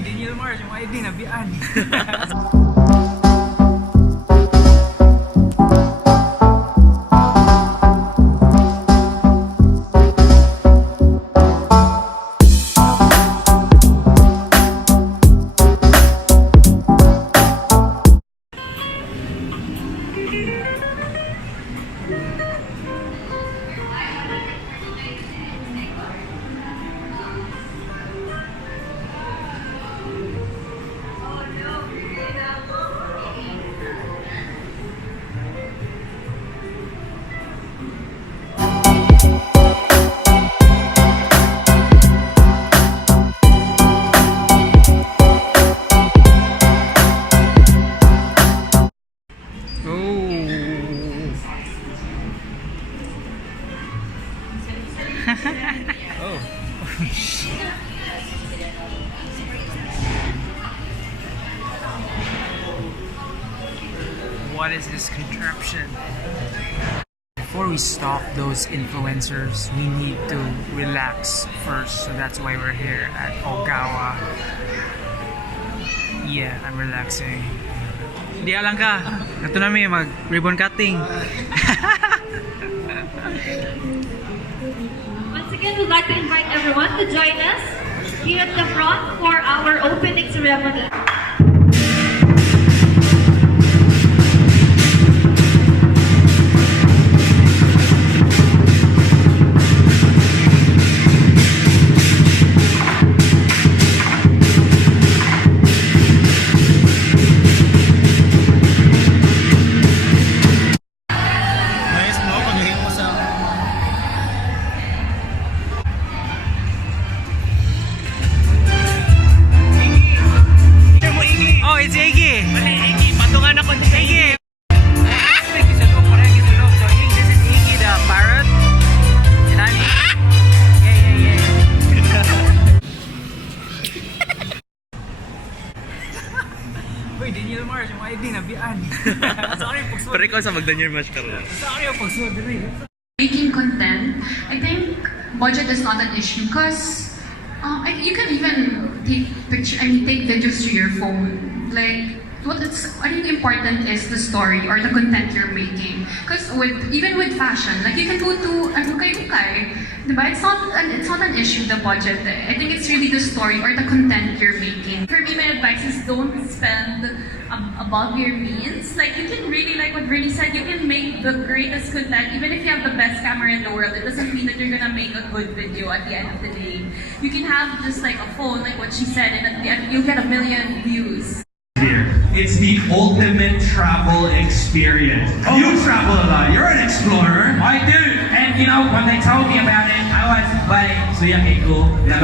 Uy, Daniel Mars, yung ID na bian. What is this contraption? Before we stalk those influencers, we need to relax first. So that's why we're here at Ogawa. Yeah, I'm relaxing. Di alang ka. Ito namin mag-ribbon cutting. Once again, we'd like to invite everyone to join us here at the front for our opening ceremony. Uy, Daniel Mars, yung ID na bian. Sorry, pagsuot. Pero ikaw sa mag-Daniel Mars ka rin. Sorry, pagsuot din. Making content, I think budget is not an issue because you can even take take videos to your phone. Like, I think important is the story or the content you're making. Because even with fashion, like you can go to ukay-ukay, diba? It's not an issue, the budget. I think it's really the story or the content you're making. For me, my advice is don't spend above your means. Like, you can really, like what Brittany said, you can make the greatest content. Even if you have the best camera in the world, it doesn't mean that you're gonna make a good video at the end of the day. You can have just like a phone, like what she said, and at the end, you'll get 1 million views. It's the ultimate travel experience. Oh. You travel a lot. You're an explorer. I do. And you know, when they told me about it, I was like, so yeah, okay, cool. Okay,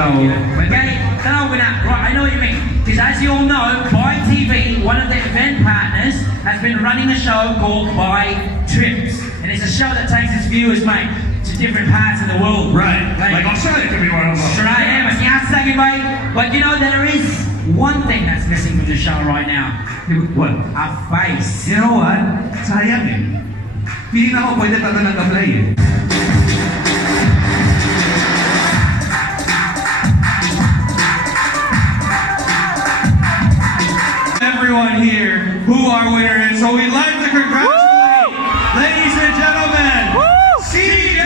I know what you mean. Because as you all know, Buy TV, one of the event partners, has been running a show called Buy Trips. And it's a show that takes its viewers, mate, to different parts of the world. Right. Like Australia could be one of them. Australia, but you know, there is one thing that's missing from the show right now. What? Our face. You know what? Sayang eh. Feeling ako pwede tayo nag-apply eh. Everyone here who our winner is, so we'd like to congratulate, ladies and gentlemen, CJ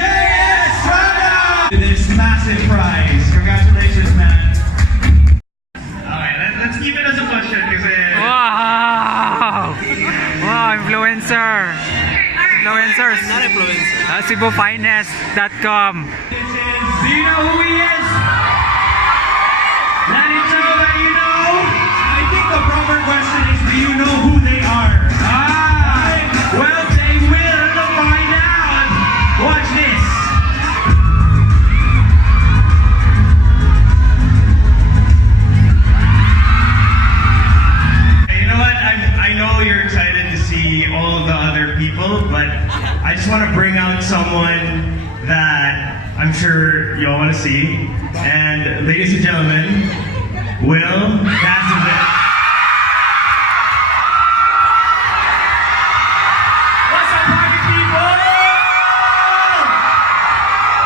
Estrada! This massive prize. Congratulations, man. Let's keep it as a fun shirt because Wow! Wow, influencer! Influencers! Not influencer. CebuFinest.com. do you know who he is? Let him know that you know. I think the proper question is, do you know who they are? Well, they will find out. Watch this. You know what? I know you're excited to see all of the other people, but I just want to bring out someone that I'm sure y'all want to see. And ladies and gentlemen, Wil Dasovich. What's up, party people?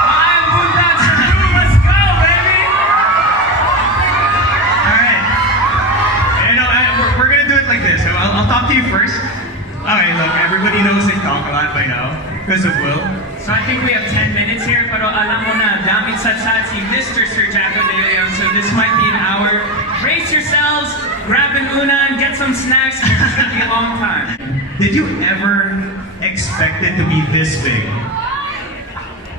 I'm Wil Dasovich. Let's go, baby! Alright, because of Wil. So I think we have 10 minutes here, pero alam mo na, daming satsat si Mr. Sir Jacko De Leon, so this might be an hour. Brace yourselves, grab an una, and get some snacks, it should be a long time. Did you ever expect it to be this big?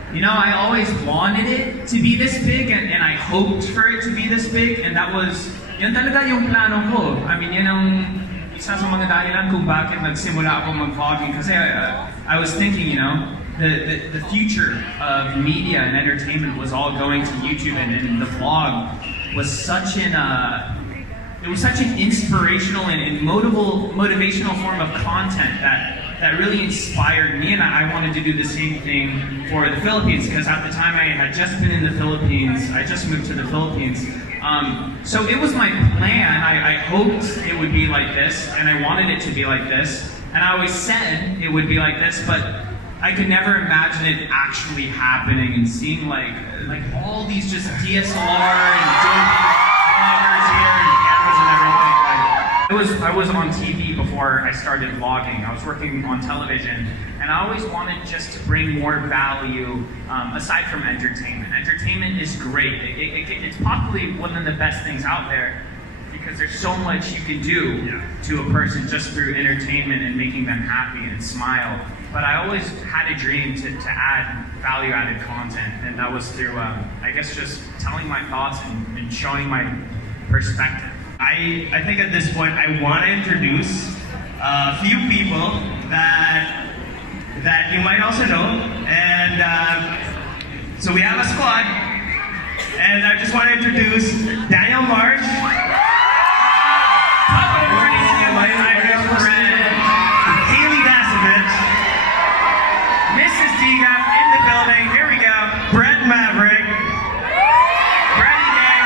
You know, I always wanted it to be this big, and I hoped for it to be this big, and that was, yun talaga yung plano ko. I mean, yun ang isa sa mga dahilan kung bakit nagsimula ako mag-vlogging, kasi I was thinking, you know, the future of media and entertainment was all going to YouTube, and the vlog was such an it was such an inspirational and motivational form of content that really inspired me, and I wanted to do the same thing for the Philippines, because at the time I had just been in the Philippines. I just moved to the Philippines. So it was my plan. I hoped it would be like this, and I wanted it to be like this, and I always said it would be like this, but I could never imagine it actually happening and seeing like all these just DSLR and Adobe vloggers here and cameras and everything. I was on TV before I started vlogging. I was working on television, and I always wanted just to bring more value aside from entertainment. Entertainment is great. It's probably one of the best things out there, because there's so much you can do to a person just through entertainment and making them happy and smile. But I always had a dream to add value-added content, and that was through, I guess, just telling my thoughts and showing my perspective. I think at this point I want to introduce a few people that you might also know, and so we have a squad, and I just want to introduce Daniel Marsh. Top of the morning to you, my good friend, Wil Dasovich, Mrs. Diga in the building. Here we go, Brett Maverick, Brady Gang.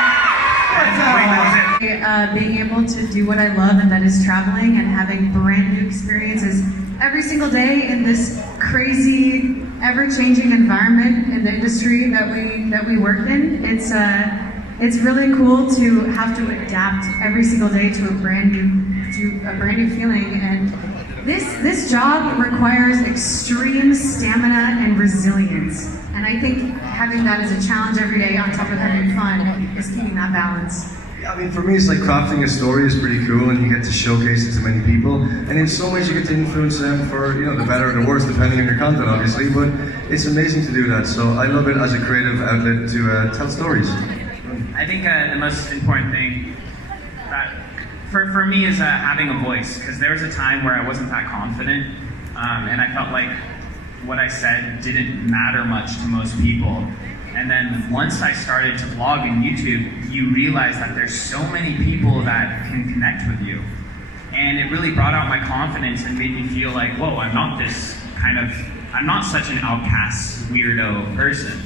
What's up? Wait, that was it. Being able to do what I love, and that is traveling and having brand new experiences every single day in this crazy, ever-changing environment in the industry that we work in. It's really cool to have to adapt every single day to a brand new feeling. And this job requires extreme stamina and resilience. And I think having that as a challenge every day on top of having fun is keeping that balance. I mean, for me, it's like crafting a story is pretty cool, and you get to showcase it to many people. And in so ways, you get to influence them for, you know, the better or the worse, depending on your content, obviously. But it's amazing to do that. So I love it as a creative outlet to tell stories. I think the most important thing that for me is having a voice, because there was a time where I wasn't that confident, and I felt like what I said didn't matter much to most people. And then once I started to vlog on YouTube, you realize that there's so many people that can connect with you. And it really brought out my confidence and made me feel like, whoa, I'm not such an outcast, weirdo person.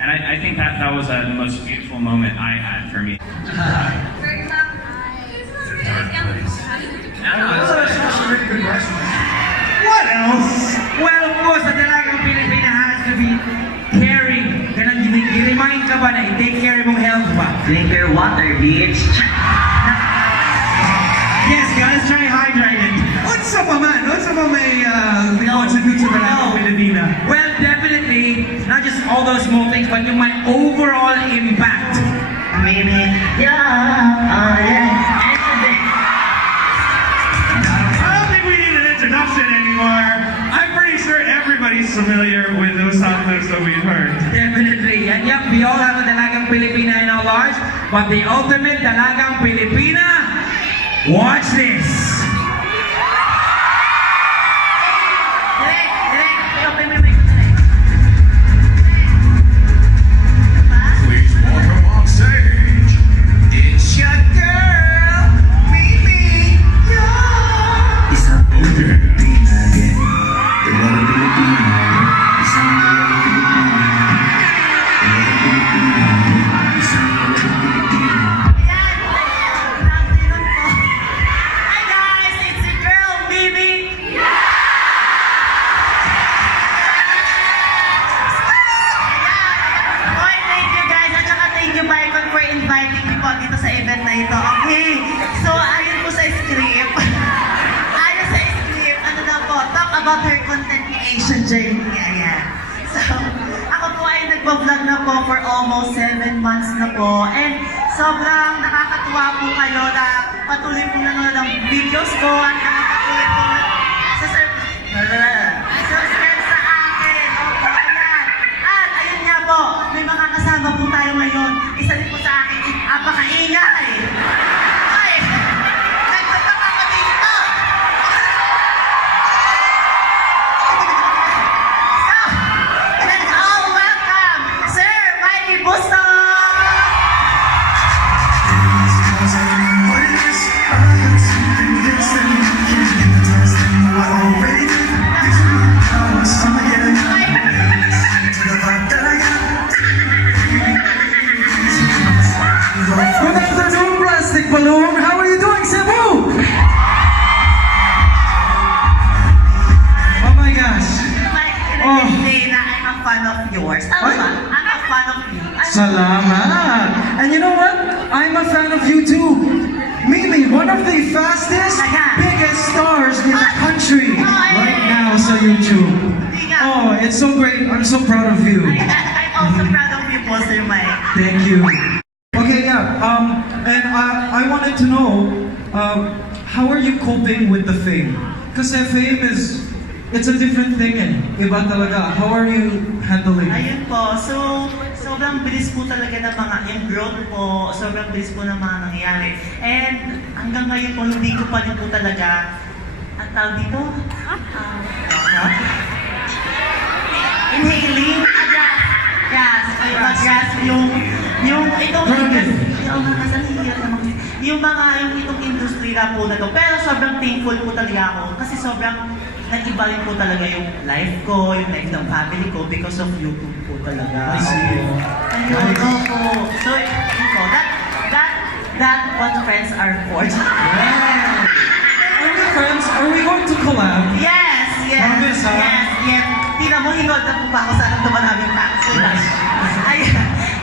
And I think that was the most beautiful moment I had for me. What else? Well, of course, the Dalagang Pilipina has to be caring. I-remind ka ba na take care mong health ba? Drink your water, bitch. Yes, gotta stay hydrated. Unsa pa man? Unsa pa may contribute sa Dalagang Pilipina? Well, definitely, not just all those small things, but yung my overall impact. Maybe, yeah. I don't think we need an introduction anymore. I'm pretty sure everybody's familiar with those sound clips that we've heard. Definitely. And yep, we all have a Dalagang Pilipina in our lives, but the ultimate Dalagang Pilipina, watch this. Please welcome on stage. It's your girl, Mimiyuuuh. Isang Pilipina din. Dalagang Pilipina din. Isang dalagang Pilipina. Dalagang Pilipina din. Isang dalagang Pilipina. Hi guys, it's your girl, Mimi. Oy, thank you guys, at saka thank you Baikon for inviting me po dito sa event na ito. Okay, so ayon po sa script. Ayon sa script, ano daw po, talk about her content creation journey. nagpa-vlog na po for almost 7 months na po. And sobrang nakakatuwa po kayo na patuloy po nanonood ng videos ko at nakakatuloy po subscribe sa akin. Opo, ayan. At ayun nga po, may mga kasama po tayo ngayon. Isa din po sa akin, apakaingay. Ay, nagpapaka ko dito. So, let's all welcome Sir Mikey Busto. Good afternoon, Plastic Balloon. How are you doing, Cebu? Oh my gosh. Say na I'm a fan of yours. Tama ba? I'm a fan of you. Salamat. And you know what? I'm a fan of you too. Mimi, one of the fastest, biggest stars in the country right now sa YouTube. Oh, it's so great. I'm so proud of you. I'm also proud of you, Sir Mike. Thank you. Okay, yeah. And I wanted to know, how are you coping with the fame? Because fame it's a different thing eh. Iba talaga. How are you handling it? Ayun po. So, sobrang bilis po talaga ng mga yung growth po. Sobrang bilis po ng mga nangyayari. And hanggang ngayon po, hindi ko pa rin po talaga ang tawag dito? Inhaling. Yes. Yes. Yung itong itong industry na po na to. Pero sobrang thankful po talaga ako kasi sobrang nag-iba rin po talaga yung life ko, yung life ng family ko because of YouTube po talaga. I see. Ayun po. So, yun po. That what friends are for. Yeah. Are we friends? Are we going to collab? Yes. Promise, ha? Yes. Tingnan mo, hinod na po ba ako sa naman namin pa.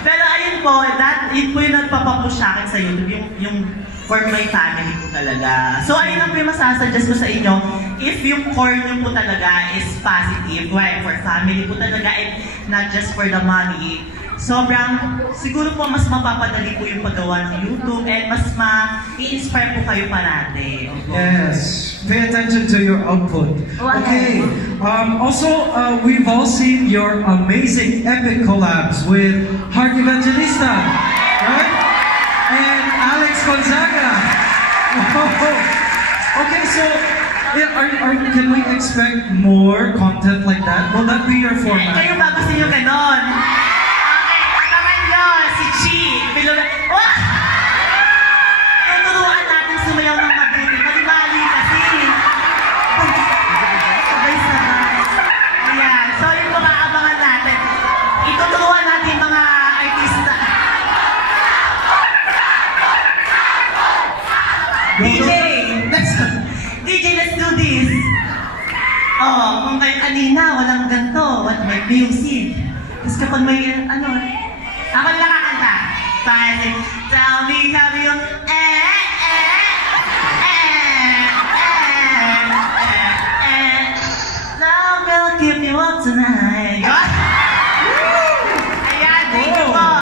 Pero ayun po, yun po yung nagpapapush sa akin sa YouTube, yung for my family po talaga. So ayun lang po yung masasuggest ko sa inyo, if yung core nyo po talaga is positive, right, for family po talaga, and not just for the money, sobrang, siguro po mas mapapadali po yung paggawa ng YouTube and mas ma-i-inspire po kayo parati. Yes. Pay attention to your output. Wow. Okay. Also, we've all seen your amazing epic collabs with Heart Evangelista, right? And Alex Gonzaga. Okay, so can we expect more content like that? Will that be your format? Kayo ba gusto nyo ganon? Si Chi, tuturuan natin sumayaw ng mabuti. Mali kasi. Sabay-sabay. Ayan. So, yung mga abangan natin. Ituturuan natin mga artista. DJ, let's do this. Oh, kung kayo kanina, walang ganito. May music. Tapos kapag may, ako lang kakanta.